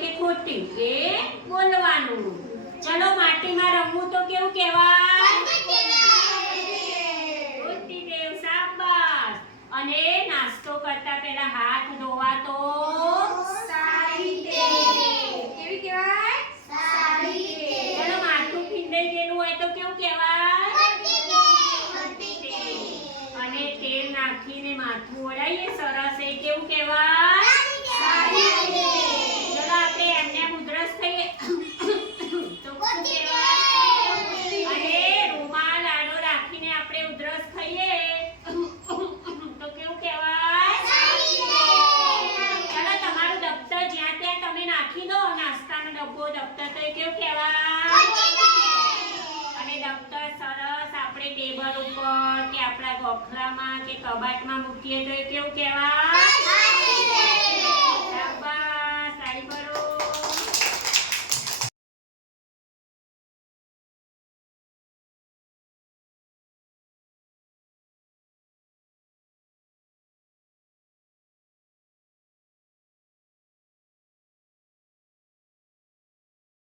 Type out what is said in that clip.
કે ખોટી એ બોલવાનું. ચલો માટીમાં રમવું તો કેવું કહેવાય? ખોટી દેવ. શાબાશ. અને નાસ્તો કરતા પહેલા હાથ ધોવા તો સારી ટેવ. કેવી કહેવાય? સારી ટેવ. ચલો માથું ભીંજાઈ ગયેલું હોય તો કેવું કહેવાય? અને તેલ નાખીને માથું ઓળાઈએ સરસ એ કેવું કહેવાય? સારી ટેવ. ચલો આપણે એમને ઉધરસ થઈએ તો શું કહેવાય? અને રૂમાલ આડો રાખીને આપણે ઉધરસ થઈએ તો કેવું કહેવાય? ચલો તમારું દફતર જ્યાં ત્યાં તમે નાખી દો નાસ્તાનો ડબ્બો દફતર તો એ કેવું કહેવાય? અને દફતર સરસ આપણે ટેબલ ઉપર કે આપણા ગોખલામાં કે કબાટમાં મૂકીએ તો એ કેવું કહેવાય?